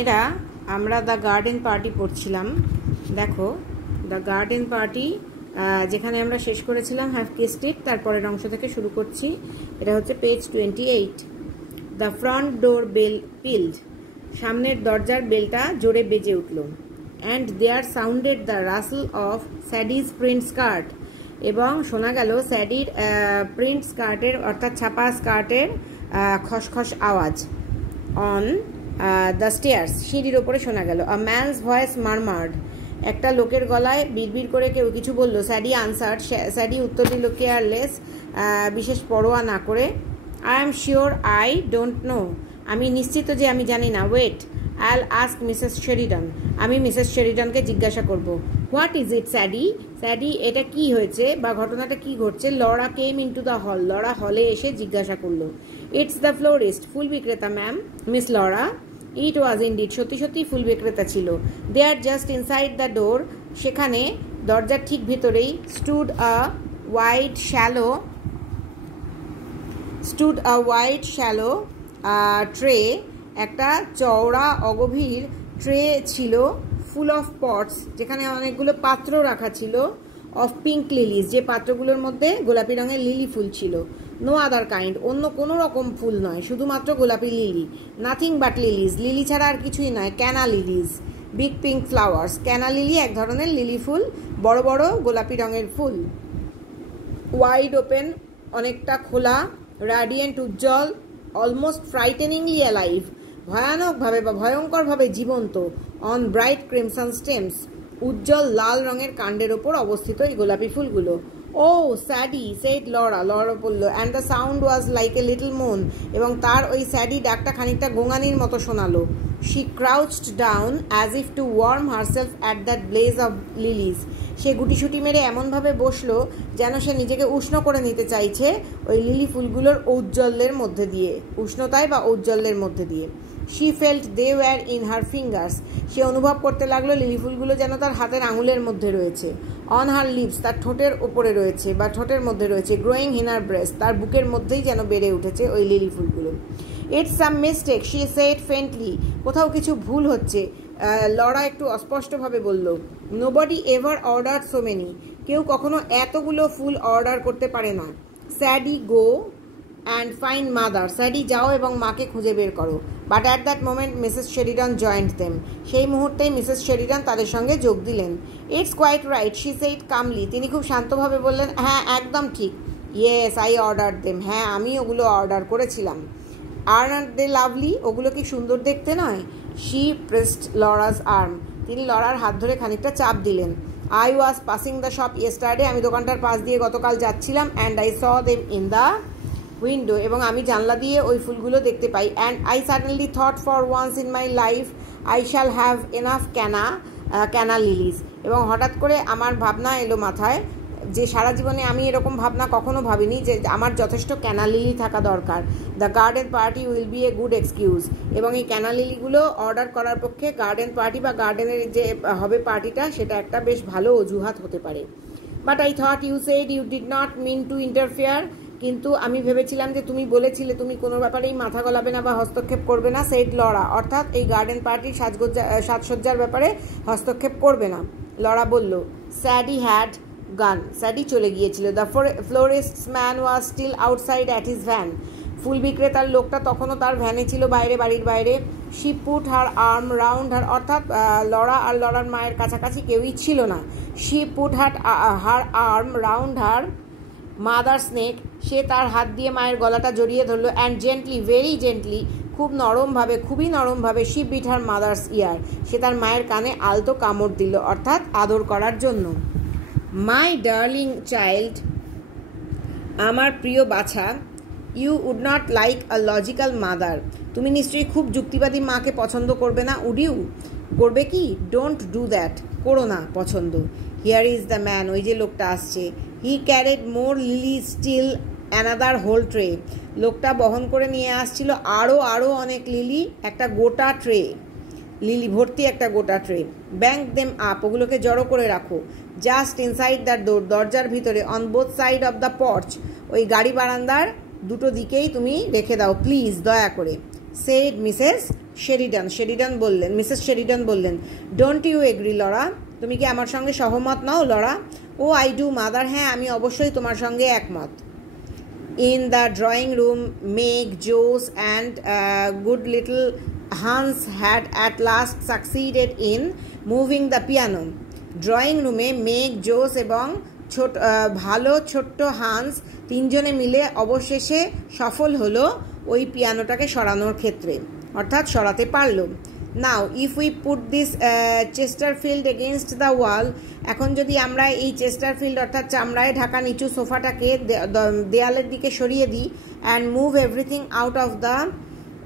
এরা আমরা the garden party পড়ছিলাম। দেখো দ্য গার্ডেন পার্টি যেখানে আমরা শেষ করেছিলাম হ্যাভ কিসড ইট, তারপরের অংশ থেকে শুরু করছি। এটা হচ্ছে page 28। The front door bell pealed, সামনের দরজার বেলটা জোরে বেজে উঠল। And there sounded the rustle of Sadie's print skirt, এবং শোনা গেল স্যাডির প্রিন্ট স্কার্টের অর্থাৎ ছাপা স্কার্টের খসখস আওয়াজ। অন দ্য স্টেয়ার্স, সিঁড়ির ওপরে শোনা গেল। আ ম্যানস ভয়েস মারমার্ড, একটা লোকের গলায় বিড়বিড় করে কেউ কিছু বলল। স্যাডি আনসার্ড, স্যাডি উত্তর দিল কেয়ারলেস, বিশেষ পরোয়া না করে। I am sure I don't know, আমি নিশ্চিত যে আমি জানি না। ওয়েট, আইল আস্ক মিসেস শেরিডন, আমি মিসেস শেরিডনকে জিজ্ঞাসা করব। হোয়াট ইজ ইট স্যাডি, স্যাডি এটা কি হয়েছে বা ঘটনাটা কি ঘটছে? Laura came into the hall, Laura হলে এসে জিজ্ঞাসা করলো। ইটস দ্য ফ্লোরিস্ট, ফুল বিক্রেতা ম্যাম। মিস লরা, ইট ওয়াজ ইনডিড, সত্যি সত্যি ফুল বিক্রেতা ছিল। দে আর জাস্ট ইনসাইড দ্য ডোর, সেখানে দরজার ঠিক ভেতরেই stood a wide shallow tray, একটা চওড়া অগভীর ট্রে ছিল, ফুল অফ পটস, যেখানে অনেকগুলো পাত্র রাখা ছিল। অফ পিঙ্ক লিলিজ, যে পাত্রগুলোর মধ্যে গোলাপি রঙের লিলি ফুল ছিল। নো আদার কাইন্ড, অন্য কোনো রকম ফুল নয়, শুধুমাত্র গোলাপি lily. Nothing but lilies, lily ছাড়া আর কিছুই নয়। Canna lilies, big pink flowers. Canna lily এক ধরনের লিলি ফুল, বড় বড় গোলাপি রঙের ফুল। ওয়াইড ওপেন, অনেকটা খোলা। রাডিয়েন্ট, উজ্জ্বল। অলমোস্ট ফ্রাইটেনিংলি অ্যালাইভ, ভয়ানকভাবে বা ভয়ঙ্করভাবে জীবন্ত। অন ব্রাইট ক্রিমসন স্টেমস, উজ্জ্বল লাল রঙের কাণ্ডের ওপর অবস্থিত এই গোলাপি ফুলগুলো। Oh Sadie, said Laura, Laura বলল। And the sound was like a little moan, এবং তার ওই স্যাডি ডাকটা খানিকটা গোঙানির মতো শোনালো। She crouched down as if to warm herself at that blaze of lilies, সে গুটিসুটি মেরে এমনভাবে বসলো যেন সে নিজেকে উষ্ণ করে নিতে চাইছে ওই লিলি ফুলগুলোর ঔজ্জ্বল্যের মধ্যে দিয়ে, উষ্ণতায় বা ঔজ্জ্বল্যের মধ্যে দিয়ে। She felt they were in her fingers, সে অনুভব করতে লাগলো লিলি ফুলগুলো যেন তার হাতের আঙুলের মধ্যে রয়েছে। অন হার লিপস, তার ঠোঁটের ওপরে রয়েছে বা ঠোঁটের মধ্যে রয়েছে। গ্রোয়িং ইন হার ব্রেস্ট, তার বুকের মধ্যেই যেন বেড়ে উঠেছে ওই লিলি ফুলগুলো। It's some mistake, she said faintly, কোথাও কিছু ভুল হচ্ছে, লরা একটু অস্পষ্টভাবে বলল। Nobody ever order so many, কেউ কখনো এতগুলো ফুল অর্ডার করতে পারে না। Sadie go and find mother, Sadie যাও এবং মাকে খুঁজে বের করো। But at that moment Mrs Sheridan joined them, সেই মুহূর্তেই মিসেস শেরিডন তাদের সঙ্গে যোগ দিলেন। It's quite right, she said calmly, তিনি খুব শান্তভাবে বললেন, হ্যাঁ একদম ঠিক। ইয়েস আই অর্ডার দেম, হ্যাঁ আমি ওগুলো অর্ডার করেছিলাম। আর নট দে লাভলি, ওগুলো কি সুন্দর দেখতে নয়? শি প্রেসড লরাস আর্ম, তিনি লরার হাত ধরে খানিকটা চাপ দিলেন। I was passing the shop yesterday, আমি দোকানটার পাশ দিয়ে গতকাল যাচ্ছিলাম। And I saw them in the window, এবং আমি জানলা দিয়ে ওই ফুলগুলো দেখতে পাই। And I suddenly thought for once in my life I shall have enough canna lilies, এবং হঠাৎ করে আমার ভাবনা এলো মাথায় যে সারা জীবনে আমি এরকম ভাবনা কখনো ভাবিনি যে আমার যথেষ্ট ক্যানা লিলি থাকা দরকার। The garden party will B a good excuse, এবং এই ক্যানা লিলিগুলো অর্ডার করার পক্ষে গার্ডেন পার্টি বা গার্ডেনের যে হবে পার্টিটা, সেটা একটা বেশ ভালো অজুহাত হতে পারে। But I thought you said you did not mean to interfere, কিন্তু আমি ভেবেছিলাম যে তুমি বলেছিলে তুমি কোনো ব্যাপারেই মাথা গলাবে না বা হস্তক্ষেপ করবে না। সেড লরা, অর্থাৎ এই গার্ডেন পার্টির সাজসজ্জার ব্যাপারে হস্তক্ষেপ করবে না। লরা বলল। স্যাডি হ্যাড গান, স্যাডি চলে গিয়েছিল। The florist's man was still outside at his van, ফুল বিক্রেতার লোকটা তখনও তার ভ্যানে ছিল, বাইরে, বাড়ির বাইরে। She put her arm round her, অর্থাৎ লরা আর লরার মায়ের কাছাকাছি কেউই ছিল না। She put her arm round her mother's neck, সে তার হাত দিয়ে মায়ের গলাটা জড়িয়ে ধরলো। অ্যান্ড জেন্টলি, ভেরি জেন্টলি, খুব নরমভাবে, খুবই নরমভাবে। শি বিট হার মাদার্স ইয়ার, সে তার মায়ের কানে আলতো কামড় দিল, অর্থাৎ আদর করার জন্য। মাই ডার্লিং চাইল্ড, আমার প্রিয় বাছা। You would not like a logical mother, তুমি নিশ্চয়ই খুব যুক্তিবাদী মাকে পছন্দ করবে না। উড ইউ, করবে কি? ডোন্ট ডু দ্যাট, করো না পছন্দ। হিয়ার ইজ দ্য ম্যান, ওই যে লোকটা আসছে। He carried more lily still another whole tray, লোকটা বহন করে নিয়ে আসছিল আরও অনেক লিলি, একটা গোটা ট্রে, লিলি ভর্তি একটা গোটা ট্রে। ব্যাঙ্ক দেম আপ, ওগুলোকে জড়ো করে রাখো। জাস্ট ইনসাইড দ্য ডোর, দরজার ভিতরে। On both side of the porch, ওই গাড়ি বারান্দার দুটো দিকেই তুমি রেখে দাও প্লিজ, দয়া করে। সেড মিসেস শেরিডান বললেন, মিসেস শেরিডান বললেন, ডোন্ট ইউ এগ্রি লরা? তুমি কি আমার সঙ্গে সহমত নও Laura? Oh I do mother, হ্যাঁ আমি অবশ্যই তোমার সঙ্গে একমত। In the drawing room Meg, Jose and good little Hans had at last succeeded in moving the piano. Drawing রুমে মেগ, জোস এবং ভালো ছোট্ট হান্স তিনজনে মিলে অবশেষে সফল হলো ওই পিয়ানোটাকে সরানোর ক্ষেত্রে, অর্থাৎ সরাতে পারলো। Now if we put this chesterfield against the wall, এখন যদি আমরা এই চেস্টারফিল্ড অর্থাৎ চামড়ায় ঢাকা নিচু সোফাটাকে দেয়ালের দিকে সরিয়ে দিই, and move everything out of the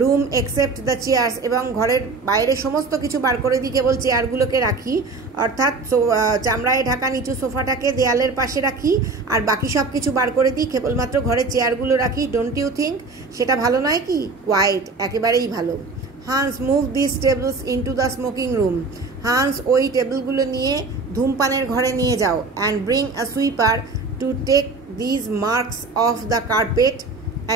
room except the chairs, এবং ঘরের বাইরে সমস্ত কিছু বার করে দিই, কেবল চেয়ারগুলোকে রাখি, অর্থাৎ চামড়ায় ঢাকা নিচু সোফাটাকে দেয়ালের পাশে রাখি আর বাকি সব কিছু বার করে দিই, কেবলমাত্র ঘরের চেয়ারগুলো রাখি। ডোন্ট ইউ থিঙ্ক সেটা ভালো নয় কি? কোয়াইট, একেবারেই ভালো। Hans move this tables into the smoking room, Hans ওই টেবিলগুলো নিয়ে ধূমপানের ঘরে নিয়ে যাও। And bring a sweeper to take these marks off the carpet,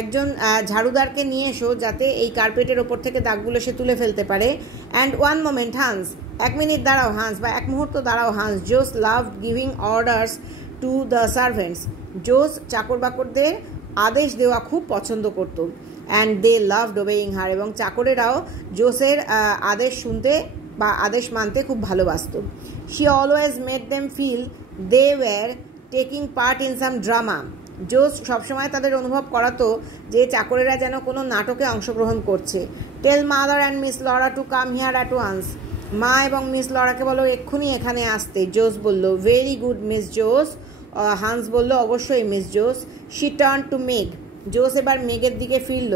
একজন ঝাড়ুদারকে নিয়ে এসো যাতে এই কার্পেটের ওপর থেকে দাগগুলো সে তুলে ফেলতে পারে। অ্যান্ড ওয়ান মোমেন্ট হান্স, এক মিনিট দাঁড়াও হান্স, বা এক মুহূর্ত দাঁড়াও Hans. Jose loved giving orders to the servants, Jose চাকর বাকরদের আদেশ দেওয়া খুব পছন্দ করত। অ্যান্ড দে লাভড ওবেইং হার, এবং চাকরেরাও জোসের আদেশ শুনতে বা আদেশ মানতে খুব ভালোবাসত। She always made them feel they were taking part in some drama, Jose সবসময় তাদের অনুভব করাতো যে চাকরেরা যেন কোনো নাটকে অংশগ্রহণ করছে। Tell mother and Miss Laura to come here at once, মা এবং মিস লরাকে বলো এক্ষুনি এখানে আসতে। জোস বলল, ভেরি গুড মিস জোস। হান্স বলল, অবশ্যই মিস জোস। শি টার্ন টু মেগ, জোস এবার মেগের দিকে ফিরল।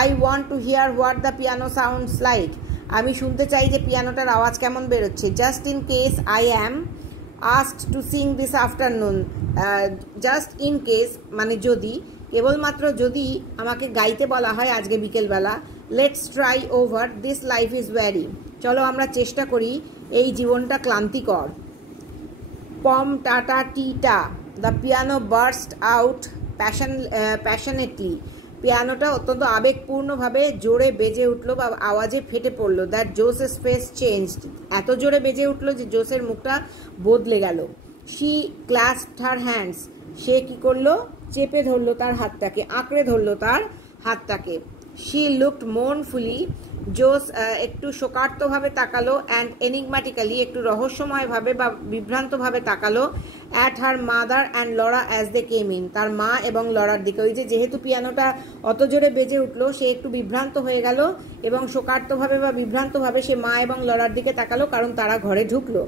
I want to here what the piano sounds like, আমি শুনতে চাই যে পিয়ানোটার আওয়াজ কেমন বেরোচ্ছে। Just in case I am asked to sing this afternoon, just in case মানে যদি, কেবলমাত্র যদি আমাকে গাইতে বলা হয় আজকে বিকেলবেলা। Let's try over this life is weary, চলো আমরা চেষ্টা করি, এই জীবনটা ক্লান্তিকর। পম টাটা টিটা, the piano burst out passionately, পিয়ানোটা অত্যন্ত আবেগপূর্ণভাবে জোরে বেজে উঠলো বা আওয়াজে ফেটে পড়লো। দ্যাট জোসেস ফেস চেঞ্জড, এত জোরে বেজে উঠলো যে জোসের মুখটা বদলে গেল। শি ক্লাসপড হার হ্যান্ডস, সে কি করলো? চেপে ধরলো তার হাতটাকে, আঁকড়ে ধরলো তার হাতটাকে। শি লুকড মোর্নফুলি, জোস একটু শোকার্তভাবে তাকালো, অ্যান্ড এনিগম্যাটিক্যালি, একটু রহস্যময়ভাবে বা বিভ্রান্তভাবে তাকালো, at her mother and Laura as they came in, তার মা এবং লরার দিকে। ওই যেহেতু পিয়ানোটা অত জোরে বেজে উঠলো, সে একটু বিভ্রান্ত হয়ে গেল এবং শোকার্তভাবে বা বিভ্রান্তভাবে সে মা এবং লরার দিকে তাকালো, কারণ তারা ঘরে ঢুকলো।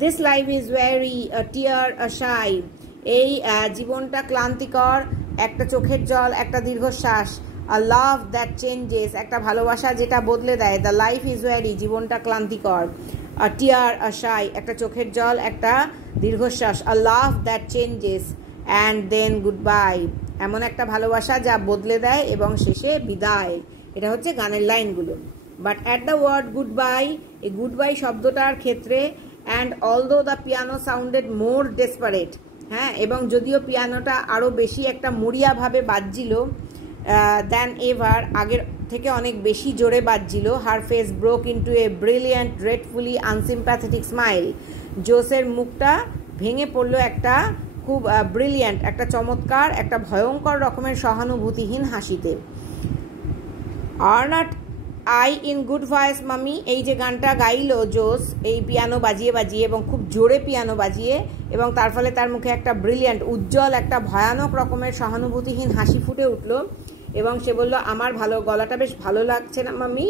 দিস লাইফ ইজ ওয়ারি, আ টিয়ার, আ শাই, এই জীবনটা ক্লান্তিকর, একটা চোখের জল, একটা দীর্ঘশ্বাস। আ লাভ দ্যাট চেঞ্জেস, একটা ভালোবাসা যেটা বদলে দেয়। দ্য লাইফ ইজ ওয়ারি, জীবনটা ক্লান্তিকর। আ টিয়ার, আ শাই, একটা চোখের জল, একটা দীর্ঘশ্বাস। A love that changes and then goodbye, এমন একটা ভালোবাসা যা বদলে দেয় এবং শেষে বিদায়। এটা হচ্ছে গানের লাইনগুলো। But at the word goodbye, এই গুড বাই শব্দটার ক্ষেত্রে, and although the piano sounded more desperate, হ্যাঁ, এবং যদিও পিয়ানোটা আরও বেশি একটা মরিয়াভাবে বাজছিল, দ্যান এভার, আগের থেকে অনেক বেশি জোরে বাজছিল। Her face broke into a brilliant dreadfully unsympathetic smile, জোসের মুখটা ভেঙে পড়লো একটা খুব ব্রিলিয়ান্ট, একটা চমৎকার, একটা ভয়ঙ্কর রকমের সহানুভূতিহীন হাসিতে। Are not I in good voice মামি, এই যে গানটা গাইলো জোস এই পিয়ানো বাজিয়ে বাজিয়ে এবং খুব জোরে পিয়ানো বাজিয়ে, এবং তার ফলে তার মুখে একটা ব্রিলিয়ান্ট, উজ্জ্বল, একটা ভয়ানক রকমের সহানুভূতিহীন হাসি ফুটে উঠলো এবং সে বলল, আমার ভালো, গলাটা বেশ ভালো লাগছে না মামি।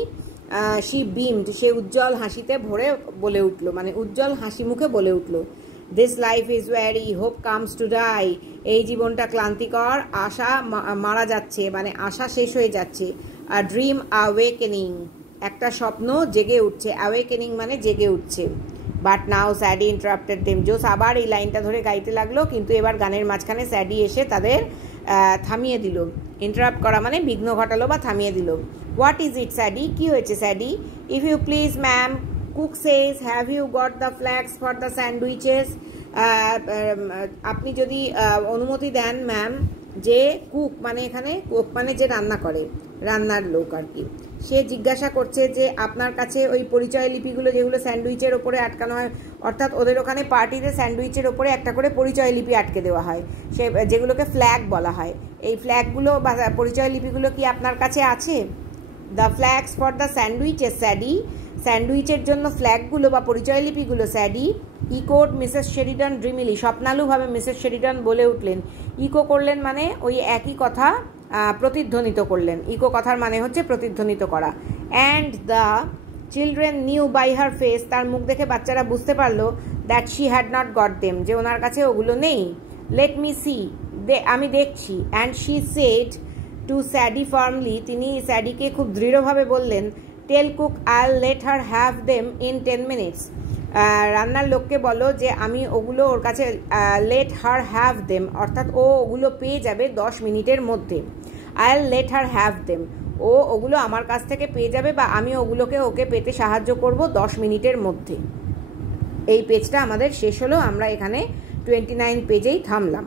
শি বিমড, সে উজ্জ্বল হাসিতে ভরে বলে উঠলো, মানে উজ্জ্বল হাসি মুখে বলে উঠলো। This life is weary, hope comes to die, এই জীবনটা ক্লান্তিকর, আশা মারা যাচ্ছে, মানে আশা শেষ হয়ে যাচ্ছে। আ ড্রিম অ্যাওয়েকেনিং, একটা স্বপ্ন জেগে উঠছে, অ্যাওয়েকেনিং মানে জেগে উঠছে। বাট নাও স্যাডি ইন্টারাপ্টেড দেম, জোস আবার এই লাইনটা ধরে গাইতে লাগলো, কিন্তু এবার গানের মাঝখানে স্যাডি এসে তাদের থামিয়ে দিল। ইন্টারাপ্ট করা মানে বিঘ্ন ঘটালো বা থামিয়ে দিল। হোয়াট ইজ ইট স্যাডি, কী হয়েছে Sadie? If you please ma'am, cook says, have you got the flags for the sandwiches, আপনি যদি অনুমতি দেন ম্যাম, যে কুক মানে এখানে কুক মানে যে রান্না করে, রান্নার লোক আর কি, সে জিজ্ঞাসা করছে যে আপনার কাছে ওই পরিচয় লিপিগুলো যেগুলো স্যান্ডউইচের ওপরে আটকানো হয়, অর্থাৎ ওদের ওখানে পার্টিতে স্যান্ডউইচের ওপরে একটা করে পরিচয় লিপি আটকে দেওয়া হয়, সে যেগুলোকে ফ্ল্যাগ বলা হয়, এই ফ্ল্যাগগুলো বা পরিচয় লিপিগুলো কি আপনার কাছে আছে? The flags for the sandwiches Sadie, স্যান্ডউইচের জন্য ফ্ল্যাগগুলো বা পরিচয় লিপিগুলো Sadie. Echoed Mrs Sheridan dreamily, স্বপ্নালুভাবে মিসেস শেরিডন বলে উঠলেন। ইকো করলেন মানে ওই একই কথা প্রতিধ্বনিত করলেন। ইকো কথার মানে হচ্ছে প্রতিধ্বনিত করা। And the children knew by her face, তার মুখ দেখে বাচ্চারা বুঝতে পারলো that she had not got them, যে ওনার কাছে ওগুলো নেই। লেট মি সি, আমি দেখছি। And she said to Sadie firmly, তিনি স্যাডিকে খুব দৃঢ়ভাবে বললেন, tell cook I'll let her have them in 10 minutes, রান্নার লোককে বলো যে আমি ওগুলো ওর কাছে, লেট হার হ্যাভ দেম অর্থাৎ ও ওগুলো পেয়ে যাবে 10 মিনিটের মধ্যে। আইল লেট হার হ্যাভ দেম, ও ওগুলো আমার কাছ থেকে পেয়ে যাবে বা আমি ওগুলোকে ওকে পেতে সাহায্য করব 10 মিনিটের মধ্যে। এই পেজটা আমাদের শেষ হলো, আমরা এখানে 29 পেজেই থামলাম।